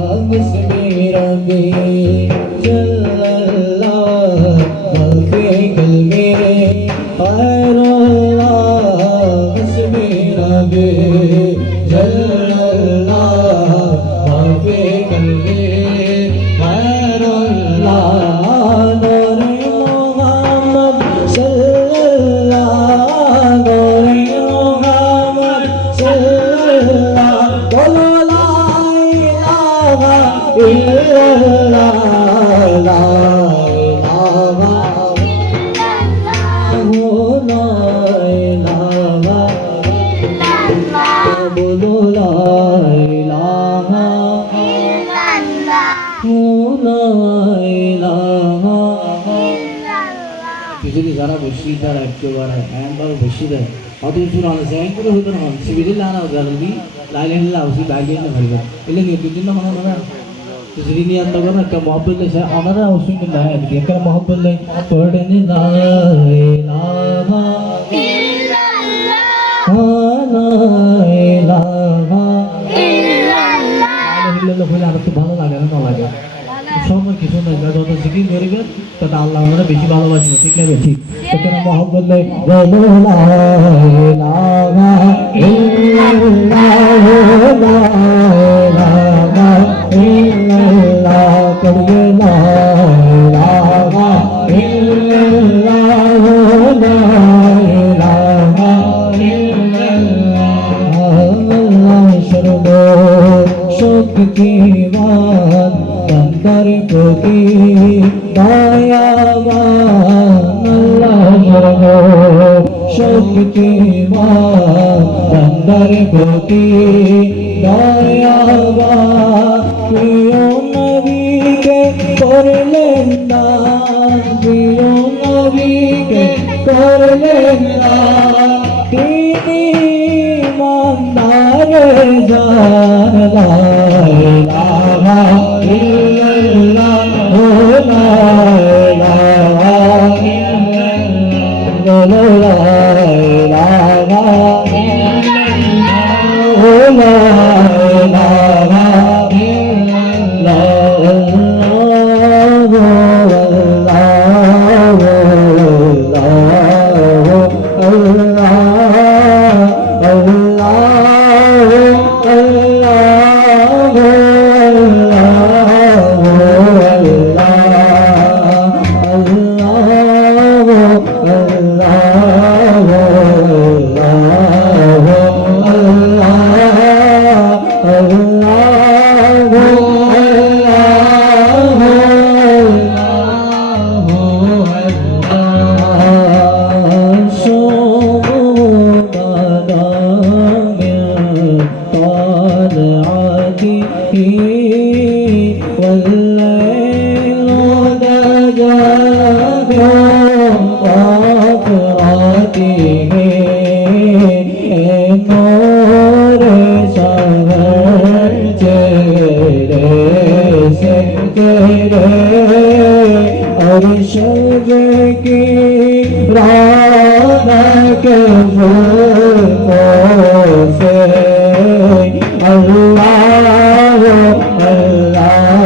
باسم ربي جل الله ما في قلبي غير الله باسم ربي جل الله ما في قلبي غير الله نور محمد صلى الله نور محمد صلى الله قولوا لا إله إلا الله لا إله إلا الله بولو لا إله إلا الله পিছনে যারা বসি তারা একেবারে একবার বসি দেয় অত কিছু রান্না যায় করে হতো না সিভিল লানা জালদি লাইলা উসি বাইলে না ভাইবা এলে কি দুদিন না মনে না যদি নি আন্দা করে একটা মোহাব্বত লেছে আমারা উসি না এদিকে একটা মোহাব্বত লে পড়ে নি লা ইলাহা ইল্লাল্লাহ বলে আর তো ভালো লাগে না লাগে সময় কিছু না যত জিকির করবেন তত আল্লাহ আমরা বেশি ভালোবাসবে ঠিক না ঠিক তখন মোহাম্মদ লাই লা ইলাহা ইল্লাল্লাহ লা ইলাহা ইল্লাল্লাহ করিয়ে লা ইলাহা ইল্লাল্লাহ লা ইলাহা ইল্লাল্লাহ আল্লাহ শরণে শক্তিমান বান্দার প্রতি দয়াবান আল্লাহ শরণে শক্তিমান বান্দার প্রতি দয়াবান প্রিয় নবীকে করলেন দান প্রিয় নবীকে করলেন দান তিনি মন্দারে জান লা ইলাহা ইল্লাল্লাহ লা ইলাহা ইল্লাল্লাহ লা ইলাহা ইল্লাল্লাহ লা ইলাহা Allah